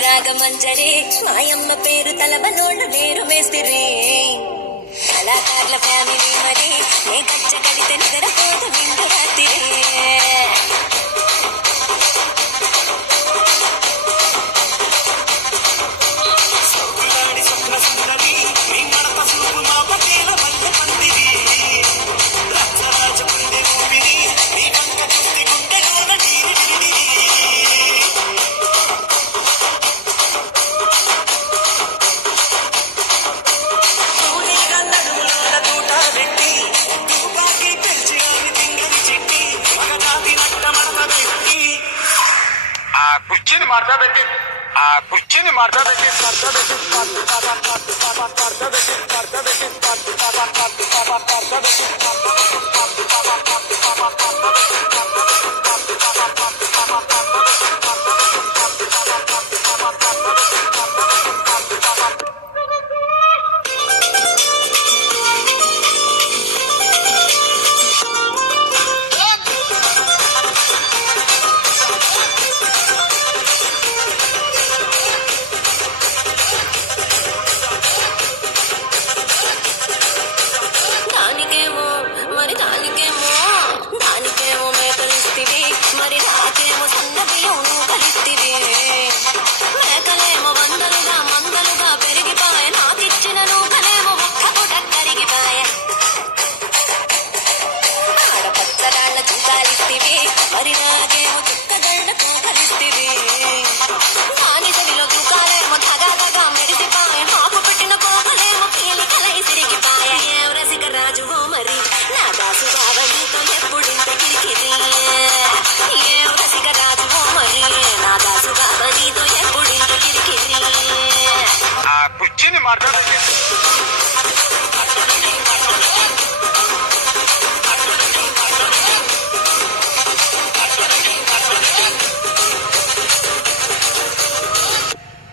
రాగమంజరే మాయమ్మ పేరు తలవనోళ్ళు వేరు వేస్తిరే కళాకారుల ఫ్యామిలీ మరి ఏ గచ్చ కడితే నిద్రపోదు నిండు రాత్రి కుర్చీని మార్చబెట్టి కుర్చీని మార్చబెట్టి మరి నాకేమో చుక్కగళ్ళ కోకలిస్తివి మానిసడిలో చుక్కాలేమో ధగా మెరిసిపాయ హాపు పెట్టిన కోకలేమో పీలికలై సిరిగిపాయ ఏం రసిక రాజువో మరి నా దాసు బావ నీతో ఎప్పుడింత కిరికిరి ఏం రసిక రాజువో మరి నా దాసు బావ నీతో ఎప్పుడింత కిరికిరి కుర్చీని మార్చబెట్టి